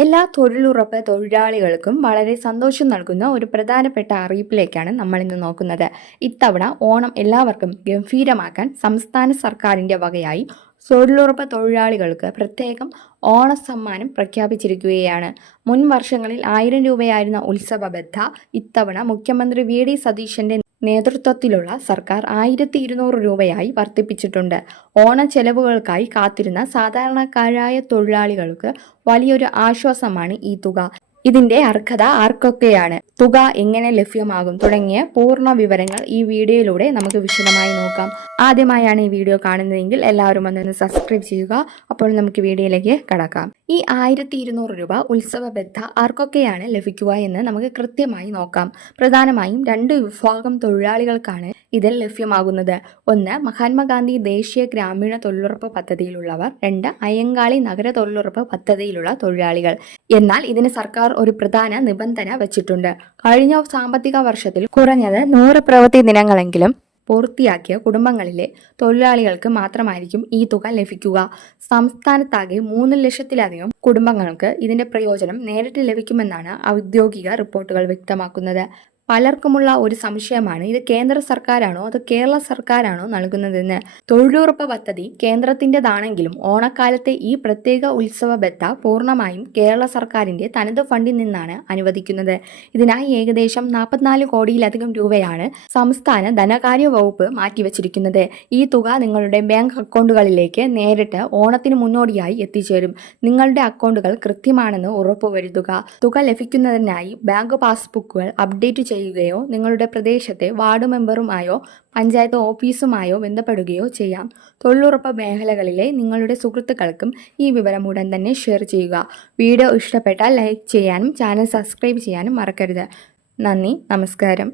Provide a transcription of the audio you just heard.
എല്ലാ തൊഴിലുറപ്പ് തൊഴിലാളികൾക്കും വളരെ സന്തോഷം നൽകുന്ന ഒരു പ്രധാനപ്പെട്ട അറിയിപ്പിലേക്കാണ് നമ്മൾ ഇന്ന് നോക്കുന്നത്. ഇത്തവണ ഓണം എല്ലാവർക്കും ഗംഭീരമാക്കാൻ സംസ്ഥാന സർക്കാരിൻ്റെ വകയായി തൊഴിലുറപ്പ് തൊഴിലാളികൾക്ക് പ്രത്യേകം ഓണസമ്മാനം പ്രഖ്യാപിച്ചിരിക്കുകയാണ്. മുൻ വർഷങ്ങളിൽ 1000 രൂപയായിരുന്ന ഉത്സവ ബത്ത ഇത്തവണ മുഖ്യമന്ത്രി വി.ഡി. സതീശന്റെ നേതൃത്വത്തിലുള്ള സർക്കാർ 1200 രൂപയായി വർദ്ധിപ്പിച്ചിട്ടുണ്ട്. ഓണ ചെലവുകൾക്കായി കാത്തിരുന്ന സാധാരണക്കാരായ തൊഴിലാളികൾക്ക് വലിയൊരു ആശ്വാസമാണ് ഈ തുക. ഇതിന്റെ അർഹത ആർക്കൊക്കെയാണ്, തുക എങ്ങനെ ലഭ്യമാകും തുടങ്ങിയ പൂർണ്ണ വിവരങ്ങൾ ഈ വീഡിയോയിലൂടെ നമുക്ക് വിശദമായി നോക്കാം. ആദ്യമായാണ് ഈ വീഡിയോ കാണുന്നതെങ്കിൽ എല്ലാവരും ഒന്ന് സബ്സ്ക്രൈബ് ചെയ്യുക. അപ്പോൾ നമുക്ക് വീഡിയോയിലേക്ക് കടക്കാം. ഈ 1200 രൂപ ഉത്സവ ബത്ത ആർക്കൊക്കെയാണ് ലഭിക്കുക എന്ന് നമുക്ക് കൃത്യമായി നോക്കാം. പ്രധാനമായും 2 വിഭാഗം തൊഴിലാളികൾക്കാണ് ഇതിൽ ലഭ്യമാകുന്നത്. ഒന്ന്, മഹാത്മാഗാന്ധി ദേശീയ ഗ്രാമീണ തൊഴിലുറപ്പ് പദ്ധതിയിലുള്ളവർ. 2, അയ്യങ്കാളി നഗര തൊഴിലുറപ്പ് പദ്ധതിയിലുള്ള തൊഴിലാളികൾ. എന്നാൽ ഇതിന് സർക്കാർ ഒരു പ്രധാന നിബന്ധന വച്ചിട്ടുണ്ട്. കഴിഞ്ഞ സാമ്പത്തിക വർഷത്തിൽ കുറഞ്ഞത് 100 പ്രവൃത്തി ദിനങ്ങളെങ്കിലും പൂർത്തിയാക്കിയ കുടുംബങ്ങളിലെ തൊഴിലാളികൾക്ക് മാത്രമായിരിക്കും ഈ തുക ലഭിക്കുക. സംസ്ഥാനത്താകെ 3 ലക്ഷത്തിലധികം കുടുംബങ്ങൾക്ക് ഇതിന്റെ പ്രയോജനം നേരിട്ട് ലഭിക്കുമെന്നാണ് ഔദ്യോഗിക റിപ്പോർട്ടുകൾ വ്യക്തമാക്കുന്നത്. പലർക്കുമുള്ള ഒരു സംശയമാണ്, ഇത് കേന്ദ്ര സർക്കാരാണോ അതോ കേരള സർക്കാരാണോ നൽകുന്നതെന്ന്. തൊഴിലുറപ്പ് പദ്ധതി കേന്ദ്രത്തിൻ്റെതാണെങ്കിലും ഓണക്കാലത്തെ ഈ പ്രത്യേക ഉത്സവ ബത്ത പൂർണ്ണമായും കേരള സർക്കാരിന്റെ തനത് ഫണ്ടിൽ നിന്നാണ് അനുവദിക്കുന്നത്. ഇതിനായി ഏകദേശം 44 കോടിയിലധികം രൂപയാണ് സംസ്ഥാന ധനകാര്യ വകുപ്പ് മാറ്റിവെച്ചിരിക്കുന്നത്. ഈ തുക നിങ്ങളുടെ ബാങ്ക് അക്കൗണ്ടുകളിലേക്ക് നേരിട്ട് ഓണത്തിന് മുന്നോടിയായി എത്തിച്ചേരും. നിങ്ങളുടെ അക്കൗണ്ടുകൾ കൃത്യമാണെന്ന് ഉറപ്പുവരുത്തുക. തുക ലഭിക്കുന്നതിനായി ബാങ്ക് പാസ്ബുക്കുകൾ അപ്ഡേറ്റ് ചെയ്യുകയോ നിങ്ങളുടെ പ്രദേശത്തെ വാർഡ് മെമ്പറുമായോ പഞ്ചായത്ത് ഓഫീസുമായോ ബന്ധപ്പെടുകയോ ചെയ്യാം. തൊഴിലുറപ്പ് മേഖലകളിലെ നിങ്ങളുടെ സുഹൃത്തുക്കൾക്കും ഈ വിവരം ഉടൻ തന്നെ ഷെയർ ചെയ്യുക. വീഡിയോ ഇഷ്ടപ്പെട്ടാൽ ലൈക്ക് ചെയ്യാനും ചാനൽ സബ്സ്ക്രൈബ് ചെയ്യാനും മറക്കരുത്. നന്ദി, നമസ്കാരം.